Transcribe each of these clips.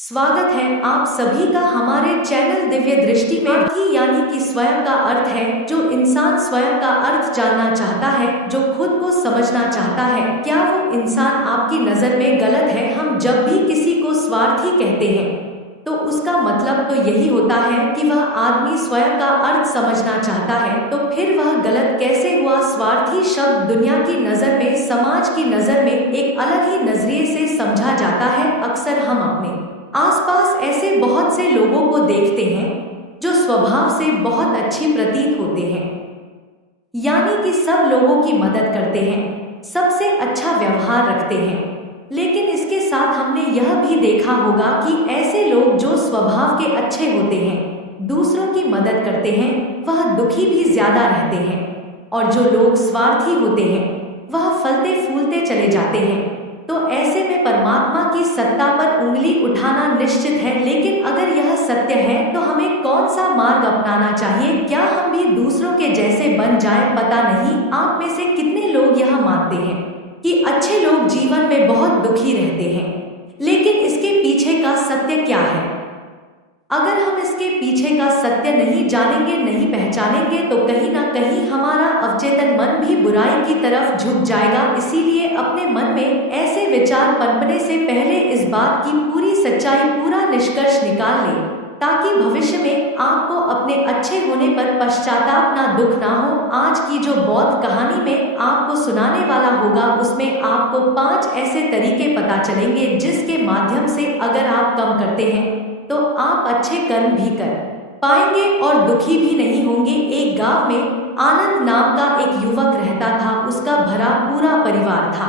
स्वागत है आप सभी का हमारे चैनल दिव्य दृष्टि में। ही यानी कि स्वयं का अर्थ है। जो इंसान स्वयं का अर्थ जानना चाहता है, जो खुद को समझना चाहता है, क्या वो इंसान आपकी नजर में गलत है? हम जब भी किसी को स्वार्थी कहते हैं तो उसका मतलब तो यही होता है कि वह आदमी स्वयं का अर्थ समझना चाहता है। तो फिर वह गलत कैसे हुआ? स्वार्थी शब्द दुनिया की नजर में, समाज की नजर में एक अलग ही नजरिए से समझा जाता है। अक्सर हम अपने आसपास ऐसे बहुत से लोगों को देखते हैं जो स्वभाव से बहुत अच्छी प्रतीत होते हैं, यानी कि सब लोगों की मदद करते हैं, सबसे अच्छा व्यवहार रखते हैं। लेकिन इसके साथ हमने यह भी देखा होगा कि ऐसे लोग जो स्वभाव के अच्छे होते हैं, दूसरों की मदद करते हैं, वह दुखी भी ज्यादा रहते हैं। और जो लोग स्वार्थी होते हैं वह फलते फूलते चले जाते हैं। तो ऐसे में परमात्मा की सत्ता पर उंगली उठाना निश्चित है। लेकिन अगर यह सत्य है तो हमें कौन सा मार्ग अपनाना चाहिए? क्या हम भी दूसरों के जैसे बन जाएं? पता नहीं आप में से कितने लोग यह मानते हैं कि अच्छे लोग जीवन में बहुत दुखी रहते हैं। लेकिन इसके पीछे का सत्य क्या है? अगर हम इसके पीछे का सत्य नहीं जानेंगे, नहीं पहचानेंगे, तो कहीं ना कहीं हमारा अवचेतन मन भी बुराई की तरफ झुक जाएगा। इसीलिए अपने मन में ऐसे विचार पनपने से पहले इस बात की पूरी सच्चाई, पूरा निष्कर्ष निकाल लें, ताकि भविष्य में आपको अपने अच्छे होने पर पश्चाताप ना, दुख ना हो। आज की जो बौद्ध कहानी में आपको सुनाने वाला होगा, उसमें आपको 5 ऐसे तरीके पता चलेंगे जिसके माध्यम से अगर आप कम करते हैं तो आप अच्छे कर्म भी कर पाएंगे और दुखी भी नहीं होंगे। एक गांव में आनंद नाम का एक युवक रहता था। उसका भरा पूरा परिवार था।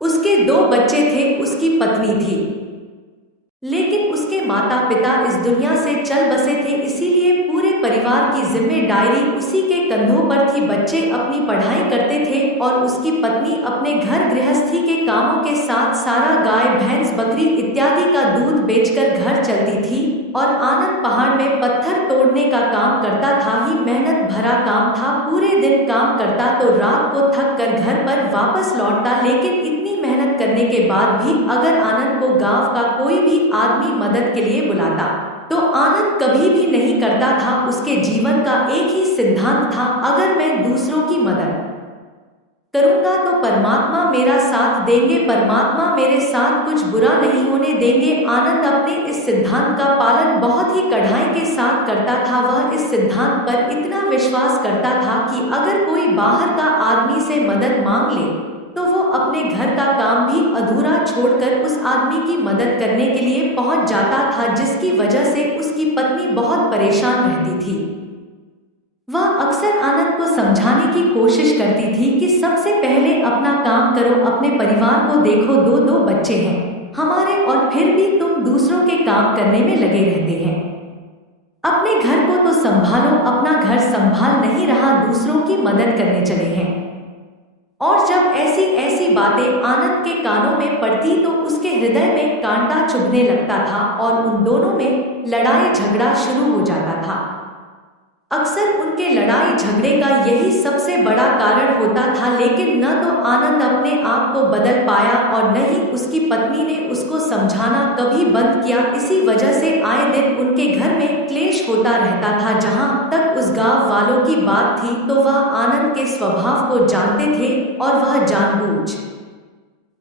उसके 2 बच्चे थे, उसकी पत्नी थी। लेकिन उसके माता पिता इस दुनिया से चल बसे थे, इसीलिए पूरे परिवार की जिम्मेदारी उसी के कंधों पर थी। बच्चे अपनी पढ़ाई करते थे और उसकी पत्नी अपने घर गृहस्थी के कामों के साथ सारा गाय भैंस बकरी इत्यादि का दूध बेचकर घर चलती थी। और आनंद पहाड़ में पत्थर तोड़ने का काम करता था। ही मेहनत भरा काम था। पूरे दिन काम करता तो रात को थक कर घर पर वापस लौटता। लेकिन इतनी मेहनत करने के बाद भी अगर आनंद को गांव का कोई भी आदमी मदद के लिए बुलाता तो आनंद कभी भी नहीं करता था। उसके जीवन का एक ही सिद्धांत था, अगर मैं दूसरों की मदद करूंगा तो परमात्मा मेरा साथ देंगे, परमात्मा मेरे साथ कुछ बुरा नहीं होने देंगे। आनंद अपने इस सिद्धांत का पालन बहुत ही कड़ाई के साथ करता था। वह इस सिद्धांत पर इतना विश्वास करता था कि अगर कोई बाहर का आदमी से मदद मांग ले तो वो अपने घर का काम भी अधूरा छोड़कर उस आदमी की मदद करने के लिए पहुंच जाता था, जिसकी वजह से उसकी पत्नी बहुत परेशान रहती थी। वह अक्सर आनंद को समझाने की कोशिश करती थी कि सबसे पहले अपना काम करो, अपने परिवार को देखो, 2 बच्चे हैं हमारे और फिर भी तुम दूसरों के काम करने में लगे रहते हैं। अपने घर को तो संभालो, अपना घर संभाल नहीं रहा, दूसरों की मदद करने चले हैं। और जब ऐसी ऐसी बातें आनंद के कानों में पड़ती तो उसके हृदय में कांटा चुभने लगता था और उन दोनों में लड़ाई झगड़ा शुरू हो जाता था। अक्सर उनके लड़ाई झगड़े का यही सबसे बड़ा कारण होता था। लेकिन न तो आनंद अपने आप को बदल पाया और न ही उसकी पत्नी ने उसको समझाना कभी बंद किया। इसी वजह से आए दिन उनके घर में क्लेश होता रहता था। जहां तक उस गांव वालों की बात थी तो वह आनंद के स्वभाव को जानते थे और वह जानबूझ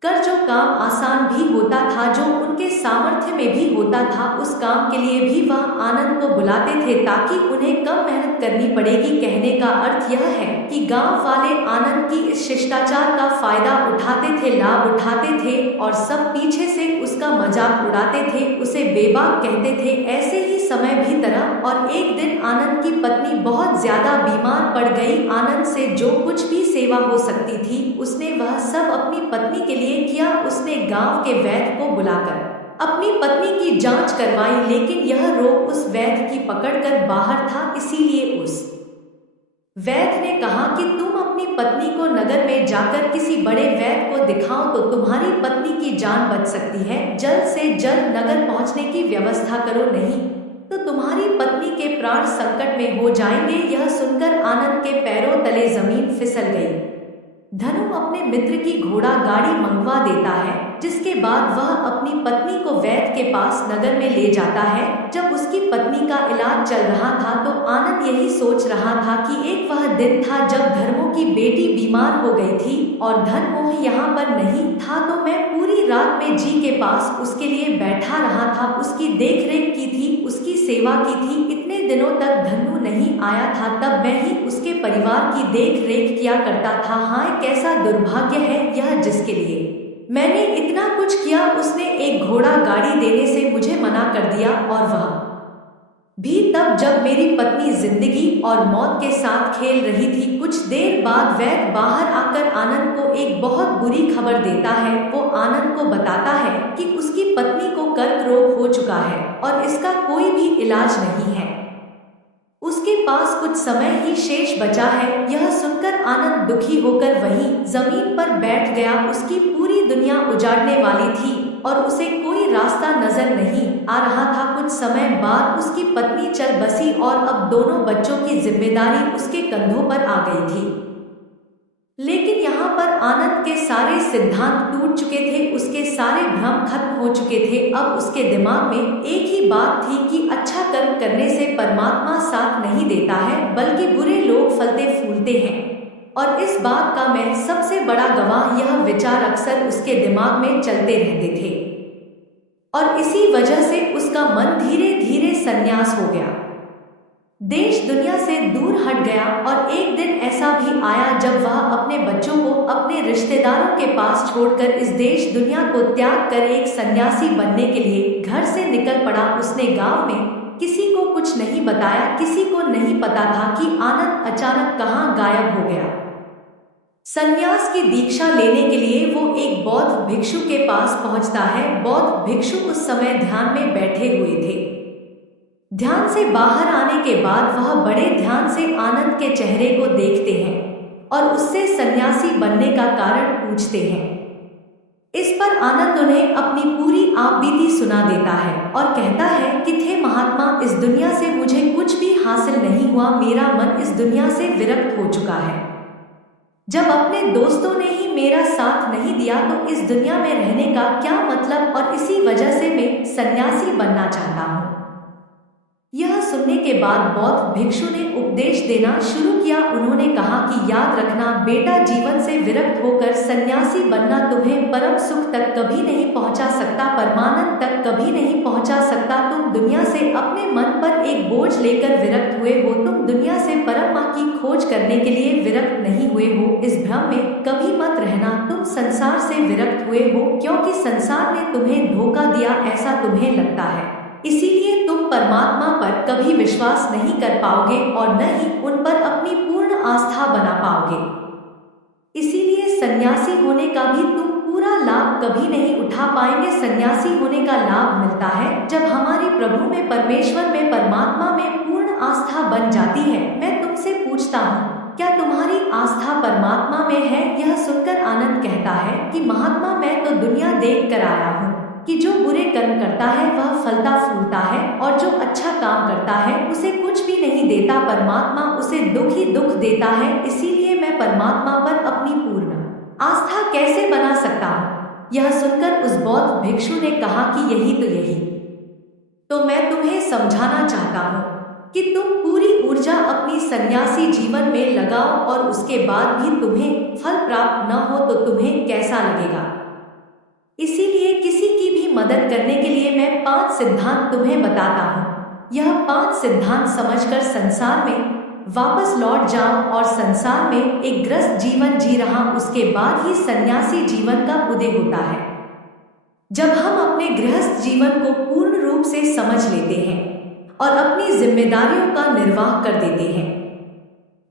कर जो काम आसान भी होता था, जो उनके सामर्थ्य में भी होता था, उस काम के लिए भी वह आनंद को बुलाते थे ताकि उन्हें कम मेहनत करनी पड़ेगी। कहने का अर्थ यह है कि गांव वाले आनंद की इस शिष्टाचार का फायदा उठाते थे, लाभ उठाते थे और सब पीछे से उसका मजाक उड़ाते थे, उसे बेबाक कहते थे। ऐसे ही समय भी तरह और एक दिन आनंद की पत्नी बहुत ज्यादा बीमार पड़ गई। आनंद से जो कुछ भी सेवा हो सकती थी उसने वह सब अपनी पत्नी के लिए किया। उसने गांव के वैद्य को बुलाकर अपनी पत्नी की जांच करवाई, लेकिन यह रोग उस वैद्य की पकड़ कर बाहर था। इसीलिए उस वैद्य ने कहा कि तुम अपनी पत्नी को नगर में जाकर किसी बड़े वैद्य को दिखाओ तो तुम्हारी पत्नी की जान बच सकती है। जल्द से जल्द नगर पहुंचने की व्यवस्था करो, नहीं तो तुम्हारी पत्नी के प्राण संकट में हो जाएंगे। यह सुनकर आनंद के पैरों तले जमीन फिसल गई। धनु अपने मित्र की घोड़ा गाड़ी मंगवा देता है जिसके बाद वह अपनी पत्नी को वैद्य के पास नगर में ले जाता है। जब उसकी पत्नी का इलाज चल रहा था तो आनंद यही सोच रहा था कि एक वह दिन था जब धर्मों की बेटी बीमार हो गई थी और धनमोह यहाँ पर नहीं था, तो मैं पूरी रात में जी के पास उसके लिए बैठा रहा था, उसकी देखरेख की थी, उसकी सेवा की थी। इतने दिनों तक धनु नहीं आया था, तब मैं ही उसके परिवार की देख रेख किया करता था। हाय कैसा दुर्भाग्य है यह, जिसके लिए मैंने इतना कुछ किया उसने एक घोड़ा गाड़ी देने से मुझे मना कर दिया, और वह भी तब जब मेरी पत्नी जिंदगी और मौत के साथ खेल रही थी। कुछ देर बाद वैद्य बाहर आकर आनंद को एक बहुत बुरी खबर देता है। वो आनंद को बताता है कि उसकी पत्नी को कर्क रोग हो चुका है और इसका कोई भी इलाज नहीं है, उसके पास कुछ समय ही शेष बचा है। यह सुनकर आनंद दुखी होकर वहीं जमीन पर बैठ गया। उसकी पूरी दुनिया उजाड़ने वाली थी और उसे कोई रास्ता नजर नहीं आ रहा था। कुछ समय बाद उसकी पत्नी चल बसी और अब दोनों बच्चों की जिम्मेदारी उसके कंधों पर आ गई थी। लेकिन यहाँ पर आनंद के सारे सिद्धांत टूट चुके थे, उसके सारे भ्रम खत्म हो चुके थे। अब उसके दिमाग में एक ही बात थी कि अच्छा कर्म करने से परमात्मा साथ नहीं देता है, बल्कि बुरे लोग फलते फूलते हैं। और इस बात का मैं सबसे बड़ा गवाह, यह विचार अक्सर उसके दिमाग में चलते रहते थे और इसी वजह से उसका मन धीरे धीरे संन्यास हो गया, देश दुनिया से दूर हट गया। और एक दिन ऐसा भी आया जब वह अपने बच्चों को अपने रिश्तेदारों के पास छोड़कर इस देश दुनिया को त्याग कर एक सन्यासी बनने के लिए घर से निकल पड़ा। उसने गांव में किसी को कुछ नहीं बताया, किसी को नहीं पता था कि आनंद अचानक कहाँ गायब हो गया। सन्यास की दीक्षा लेने के लिए वो एक बौद्ध भिक्षु के पास पहुंचता है। बौद्ध भिक्षु उस समय ध्यान में बैठे हुए थे। ध्यान से बाहर आने के बाद वह बड़े ध्यान से आनंद के चेहरे को देखते हैं और उससे सन्यासी बनने का कारण पूछते हैं। इस पर आनंद उन्हें अपनी पूरी आपबीती सुना देता है और कहता है कि थे महात्मा, इस दुनिया से मुझे कुछ भी हासिल नहीं हुआ, मेरा मन इस दुनिया से विरक्त हो चुका है। जब अपने दोस्तों ने ही मेरा साथ नहीं दिया तो इस दुनिया में रहने का क्या मतलब, और इसी वजह से मैं सन्यासी बनना चाहता हूँ। यह सुनने के बाद बौद्ध भिक्षु ने उपदेश देना शुरू किया। उन्होंने कहा कि याद रखना बेटा, जीवन से विरक्त होकर सन्यासी बनना तुम्हें परम सुख तक कभी नहीं पहुंचा सकता, परमानंद तक कभी नहीं पहुंचा सकता। तुम दुनिया से अपने मन पर एक बोझ लेकर विरक्त हुए हो, तुम दुनिया से परमात्मा की खोज करने के लिए विरक्त नहीं हुए हो। इस भ्रम में कभी मत रहना, तुम संसार से विरक्त हुए हो क्योंकि संसार ने तुम्हें धोखा दिया, ऐसा तुम्हें लगता है। इसीलिए तुम परमात्मा पर कभी विश्वास नहीं कर पाओगे और न ही उन पर अपनी पूर्ण आस्था बना पाओगे। इसीलिए सन्यासी होने का भी तुम पूरा लाभ कभी नहीं उठा पाएंगे। सन्यासी होने का लाभ मिलता है जब हमारी प्रभु में, परमेश्वर में, परमात्मा में पूर्ण आस्था बन जाती है। मैं तुमसे पूछता हूँ, क्या तुम्हारी आस्था परमात्मा में है? यह सुनकर आनंद कहता है कि महात्मा, मैं तो दुनिया देख कर आया हूँ कि जो बुरे कर्म करता है वह फलता फूलता है और जो अच्छा काम करता है उसे कुछ भी नहीं देता, परमात्मा उसे दुख ही दुख देता है। इसीलिए मैं परमात्मा पर अपनी पूर्ण आस्था कैसे बना सकता हूँ? यह सुनकर उस बौद्ध भिक्षु ने कहा कि यही तो मैं तुम्हें समझाना चाहता हूँ कि तुम पूरी ऊर्जा अपनी सन्यासी जीवन में लगाओ और उसके बाद भी तुम्हें फल प्राप्त न हो तो तुम्हें कैसा लगेगा। इसीलिए किसी की भी मदद करने के लिए मैं 5 सिद्धांत तुम्हें बताता हूँ। यह 5 सिद्धांत समझकर संसार में वापस लौट जाओ और संसार में एक गृहस्थ जीवन जी रहा, उसके बाद ही सन्यासी जीवन का उदय होता है। जब हम अपने गृहस्थ जीवन को पूर्ण रूप से समझ लेते हैं और अपनी जिम्मेदारियों का निर्वाह कर देते हैं।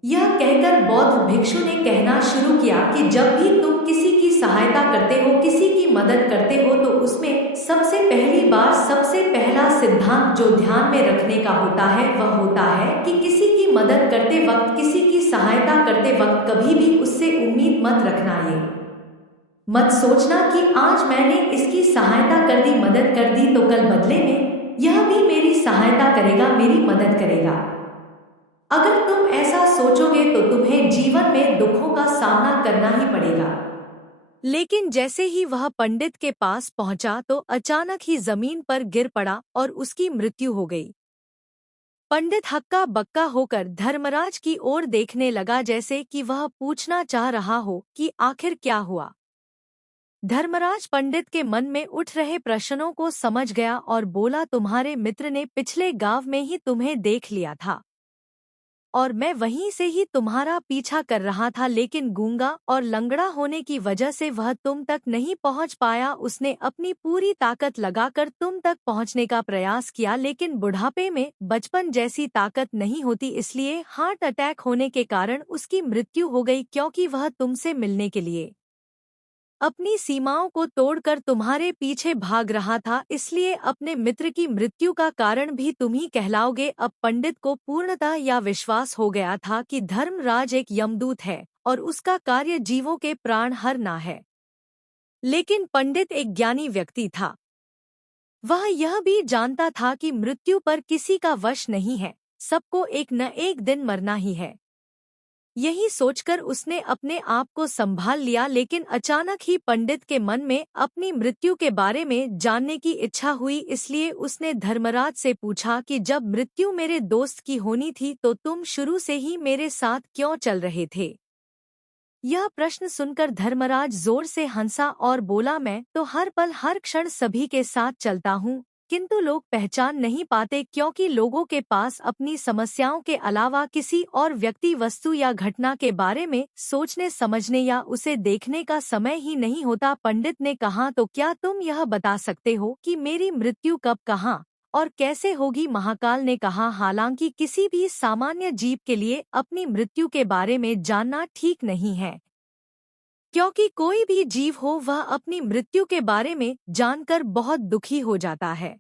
यह कहकर बौद्ध भिक्षु ने कहना शुरू किया कि जब भी तुम किसी की सहायता करते हो, किसी की मदद करते हो, तो उसमें सबसे पहली बार सबसे पहला सिद्धांत जो ध्यान में रखने का होता है वह होता है कि किसी की मदद करते वक्त, किसी की सहायता करते वक्त कभी भी उससे उम्मीद मत रखना। ये मत सोचना कि आज मैंने इसकी सहायता कर दी, मदद कर दी, तो कल बदले में यह भी मेरी सहायता करेगा, मेरी मदद करेगा। अगर तुम ऐसा सोचोगे तो तुम्हें जीवन में दुखों का सामना करना ही पड़ेगा। लेकिन जैसे ही वह पंडित के पास पहुंचा तो अचानक ही जमीन पर गिर पड़ा और उसकी मृत्यु हो गई। पंडित हक्का बक्का होकर धर्मराज की ओर देखने लगा, जैसे कि वह पूछना चाह रहा हो कि आखिर क्या हुआ। धर्मराज पंडित के मन में उठ रहे प्रश्नों को समझ गया और बोला, तुम्हारे मित्र ने पिछले गांव में ही तुम्हें देख लिया था और मैं वहीं से ही तुम्हारा पीछा कर रहा था, लेकिन गूंगा और लंगड़ा होने की वजह से वह तुम तक नहीं पहुंच पाया। उसने अपनी पूरी ताकत लगाकर तुम तक पहुंचने का प्रयास किया, लेकिन बुढ़ापे में बचपन जैसी ताकत नहीं होती, इसलिए हार्ट अटैक होने के कारण उसकी मृत्यु हो गई, क्योंकि वह तुमसे मिलने के लिए अपनी सीमाओं को तोड़कर तुम्हारे पीछे भाग रहा था, इसलिए अपने मित्र की मृत्यु का कारण भी तुम ही कहलाओगे। अब पंडित को पूर्णतः यह विश्वास हो गया था कि धर्मराज एक यमदूत है और उसका कार्य जीवों के प्राण हरना है। लेकिन पंडित एक ज्ञानी व्यक्ति था। वह यह भी जानता था कि मृत्यु पर किसी का वश नहीं है, सबको एक न एक दिन मरना ही है। यही सोचकर उसने अपने आप को संभाल लिया, लेकिन अचानक ही पंडित के मन में अपनी मृत्यु के बारे में जानने की इच्छा हुई। इसलिए उसने धर्मराज से पूछा कि जब मृत्यु मेरे दोस्त की होनी थी तो तुम शुरू से ही मेरे साथ क्यों चल रहे थे। यह प्रश्न सुनकर धर्मराज जोर से हंसा और बोला, मैं तो हर पल हर क्षण सभी के साथ चलता हूँ, किंतु लोग पहचान नहीं पाते, क्योंकि लोगों के पास अपनी समस्याओं के अलावा किसी और व्यक्ति, वस्तु या घटना के बारे में सोचने समझने या उसे देखने का समय ही नहीं होता। पंडित ने कहा, तो क्या तुम यह बता सकते हो कि मेरी मृत्यु कब, कहाँ और कैसे होगी। महाकाल ने कहा, हालांकि किसी भी सामान्य जीव के लिए अपनी मृत्यु के बारे में जानना ठीक नहीं है, क्योंकि कोई भी जीव हो वह अपनी मृत्यु के बारे में जानकर बहुत दुखी हो जाता है।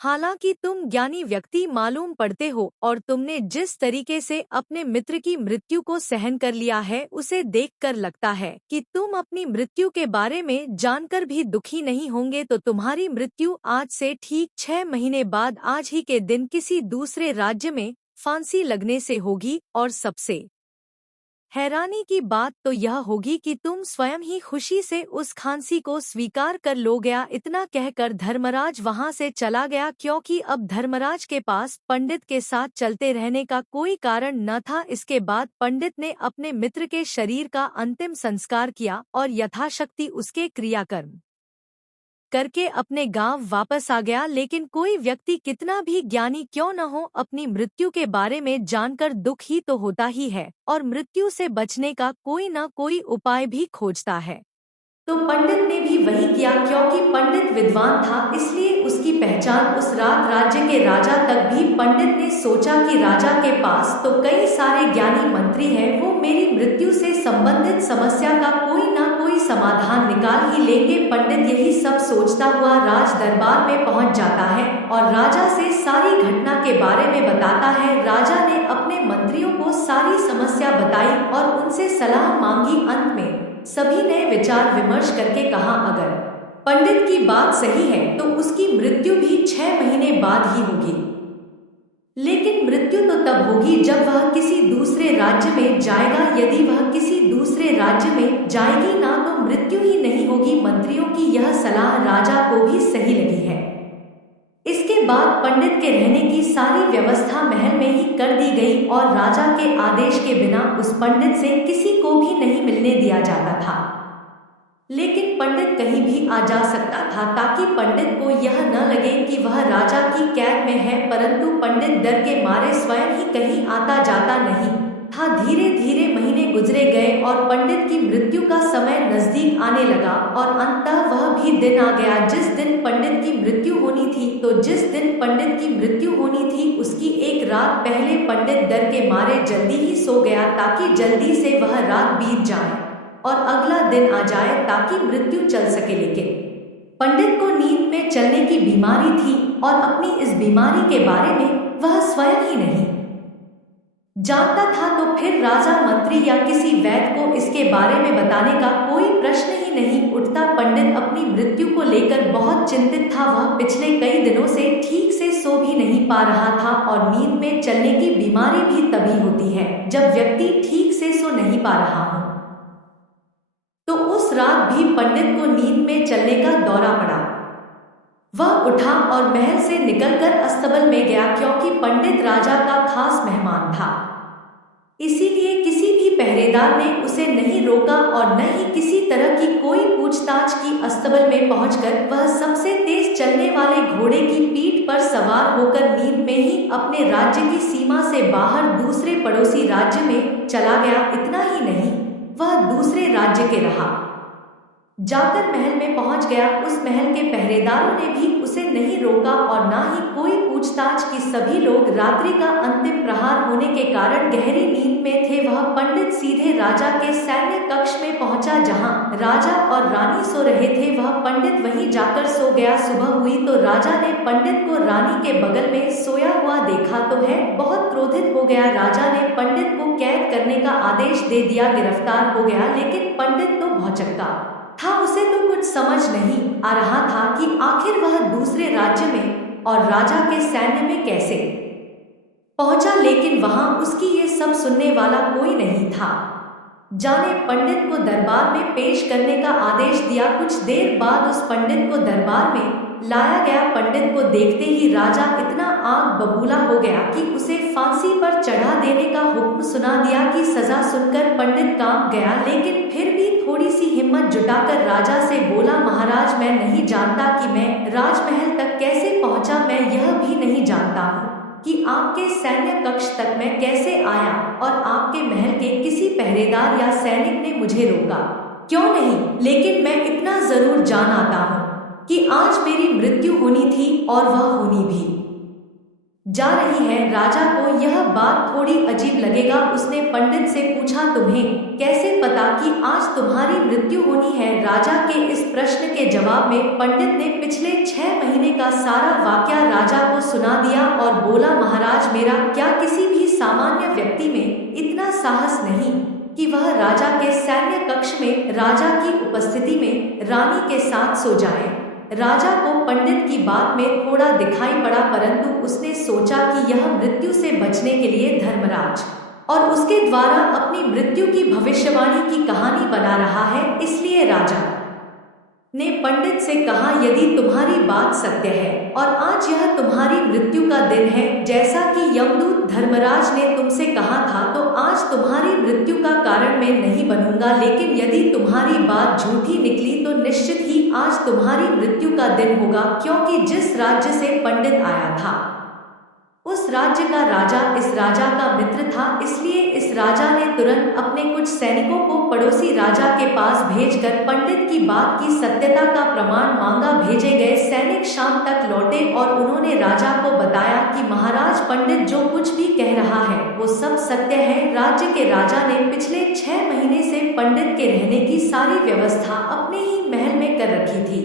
हालांकि तुम ज्ञानी व्यक्ति मालूम पड़ते हो और तुमने जिस तरीके से अपने मित्र की मृत्यु को सहन कर लिया है, उसे देखकर लगता है कि तुम अपनी मृत्यु के बारे में जानकर भी दुखी नहीं होंगे। तो तुम्हारी मृत्यु आज से ठीक 6 महीने बाद आज ही के दिन किसी दूसरे राज्य में फांसी लगने से होगी, और सबसे हैरानी की बात तो यह होगी कि तुम स्वयं ही खुशी से उस फांसी को स्वीकार कर लोगे। इतना कहकर धर्मराज वहां से चला गया, क्योंकि अब धर्मराज के पास पंडित के साथ चलते रहने का कोई कारण न था। इसके बाद पंडित ने अपने मित्र के शरीर का अंतिम संस्कार किया और यथाशक्ति उसके क्रियाकर्म करके अपने गांव वापस आ गया। लेकिन कोई व्यक्ति कितना भी ज्ञानी क्यों न हो, अपनी मृत्यु के बारे में जानकर दुख ही तो होता ही है और मृत्यु से बचने का कोई न कोई उपाय भी खोजता है। तो पंडित ने भी वही किया, क्योंकि पंडित विद्वान था, इसलिए उसकी पहचान उस रात राज्य के राजा तक भी। पंडित ने सोचा कि राजा के पास तो कई सारे ज्ञानी मंत्री हैं, वो मेरी मृत्यु से संबंधित समस्या का कोई ना कोई समाधान निकाल ही लेंगे। पंडित यही सब सोचता हुआ राज दरबार में पहुंच जाता है और राजा से सारी घटना के बारे में बताता है। राजा ने अपने मंत्रियों को सारी समस्या बताई और उनसे सलाह मांगी। अंत में सभी ने विचार विमर्श करके कहा, अगर पंडित की बात सही है तो उसकी मृत्यु भी 6 महीने बाद ही होगी, लेकिन मृत्यु तो तब होगी जब वह किसी दूसरे राज्य में जाएगा। यदि वह किसी दूसरे राज्य में जाएगी ना तो मृत्यु ही नहीं होगी। मंत्रियों की यह सलाह राजा को भी सही लगी है। इसके बाद पंडित के रहने की सारी व्यवस्था महल में ही कर दी गई और राजा के आदेश के बिना उस पंडित से किसी को भी नहीं मिलने दिया जाता था। लेकिन पंडित कहीं भी आ जा सकता था, ताकि पंडित को यह न लगे कि वह राजा की कैद में है। परंतु पंडित डर के मारे स्वयं ही कहीं आता जाता नहीं था। धीरे धीरे महीने गुजरे गए और पंडित की मृत्यु का समय नजदीक आने लगा और अंततः वह भी दिन आ गया जिस दिन पंडित की मृत्यु होनी थी। तो जिस दिन पंडित की मृत्यु होनी थी उसकी एक रात पहले पंडित डर के मारे जल्दी ही सो गया, ताकि जल्दी से वह रात बीत जाए और अगला दिन आ जाए, ताकि मृत्यु चल सके। लेकिन पंडित को नींद में चलने की बीमारी थी और अपनी इस बीमारी के बारे में वह स्वयं ही नहीं जानता था। तो फिर राजा, मंत्री या किसी वैद्य को इसके बारे में बताने का कोई प्रश्न ही नहीं उठता। पंडित अपनी मृत्यु को लेकर बहुत चिंतित था। वह पिछले कई दिनों से ठीक से सो भी नहीं पा रहा था और नींद में चलने की बीमारी भी तभी होती है जब व्यक्ति ठीक से सो नहीं पा रहा हो। तो उस उस रात भी पंडित को नींद में चलने का दौरा पड़ा। वह उठा और महल से निकलकर अस्तबल में गया, क्योंकि पंडित राजा का खास मेहमान था। इसीलिए किसी भी पहरेदार ने उसे नहीं रोका और न ही किसी तरह की कोई पूछताछ की। अस्तबल में पहुंचकर वह सबसे तेज चलने वाले घोड़े की पीठ पर सवार होकर नींद में ही अपने राज्य की सीमा से बाहर दूसरे पड़ोसी राज्य में चला गया। इतना ही नहीं, वह दूसरे राज्य के रहा जाकर महल में पहुंच गया। उस महल के पहरेदारों ने भी उसे नहीं रोका और ना ही कोई पूछताछ की। सभी लोग रात्रि का अंतिम प्रहार होने के कारण गहरी नींद में थे। वह पंडित सीधे राजा के सैन्य कक्ष में पहुंचा, जहां राजा और रानी सो रहे थे। वह पंडित वहीं जाकर सो गया। सुबह हुई तो राजा ने पंडित को रानी के बगल में सोया हुआ देखा तो है बहुत क्रोधित हो गया। राजा ने पंडित को कैद करने का आदेश दे दिया, गिरफ्तार हो गया। लेकिन पंडित तो भौचक्का था, उसे तो कुछ समझ नहीं आ रहा था कि आखिर वह दूसरे राज्य में और राजा के सैन्य में कैसे पहुंचा। लेकिन वहां उसकी ये सब सुनने वाला कोई नहीं था। जाने पंडित को दरबार में पेश करने का आदेश दिया। कुछ देर बाद उस पंडित को दरबार में लाया गया। पंडित को देखते ही राजा इतना आग बबूला हो गया कि उसे फांसी पर चढ़ा देने का हुक्म सुना दिया। कि सजा सुनकर पंडित कांप गया, लेकिन फिर भी थोड़ी सी हिम्मत जुटाकर राजा से बोला, महाराज मैं नहीं जानता कि मैं राजमहल तक कैसे पहुंचा। मैं यह भी नहीं जानता हूँ कि आपके सैन्य कक्ष तक मैं कैसे आया और आपके महल के किसी पहरेदार या सैनिक ने मुझे रोका क्यों नहीं। लेकिन मैं इतना जरूर जान आता हूँ कि आज मेरी मृत्यु होनी थी और वह होनी भी जा रही है। राजा को यह बात थोड़ी अजीब लगेगा। उसने पंडित से पूछा, तुम्हें कैसे पता कि आज तुम्हारी मृत्यु होनी है। राजा के इस प्रश्न के जवाब में पंडित ने पिछले 6 महीने का सारा वाकया राजा को सुना दिया और बोला, महाराज मेरा क्या किसी भी सामान्य व्यक्ति में इतना साहस नहीं कि वह राजा के सैन्य कक्ष में राजा की उपस्थिति में रानी के साथ सो जाए। राजा को पंडित की बात में थोड़ा दिखाई पड़ा, परंतु उसने सोचा कि यह मृत्यु से बचने के लिए धर्मराज और उसके द्वारा अपनी मृत्यु की भविष्यवाणी की कहानी बना रहा है। इसलिए राजा ने पंडित से कहा, यदि तुम्हारी बात सत्य है और आज यह तुम्हारी मृत्यु का दिन है, जैसा कि यमदूत धर्मराज ने तुमसे कहा था, तो आज तुम्हारी मृत्यु का कारण मैं नहीं बनूंगा। लेकिन यदि तुम्हारी बात झूठी निकली तो निश्चित ही आज तुम्हारी मृत्यु का दिन होगा, क्योंकि जिस राज्य से पंडित आया था उस राज्य का राजा इस राजा का मित्र था। इसलिए इस राजा ने तुरंत अपने कुछ सैनिकों को पड़ोसी राजा के पास भेजकर पंडित की बात की सत्यता का प्रमाण मांगा। भेजे गए सैनिक शाम तक लौटे और उन्होंने राजा को बताया कि महाराज पंडित जो कुछ भी कह रहा है वो सब सत्य है। राज्य के राजा ने पिछले 6 महीने से पंडित के रहने की सारी व्यवस्था अपने ही महल में कर रखी थी।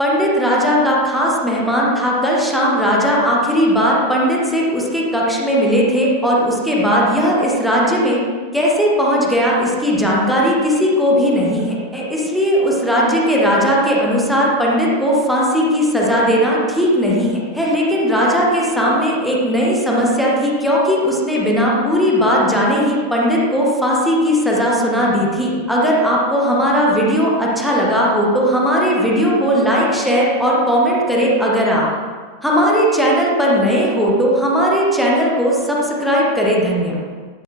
पंडित राजा का खास मेहमान था। कल शाम राजा आखिरी बार पंडित से उसके कक्ष में मिले थे और उसके बाद यह इस राज्य में कैसे पहुंच गया इसकी जानकारी किसी को भी नहीं है। इसलिए उस राज्य के राजा के अनुसार पंडित को फांसी की सजा देना ठीक नहीं है। लेकिन राजा के सामने एक नई समस्या थी, क्योंकि उसने बिना पूरी बात जाने ही पंडित को फांसी की सजा सुना दी थी। अगर आपको हमारा वीडियो अच्छा लगा हो तो हमारे वीडियो को लाइक, शेयर और कमेंट करें। अगर आप हमारे चैनल पर नए हो तो हमारे चैनल को सब्सक्राइब करें। धन्यवाद।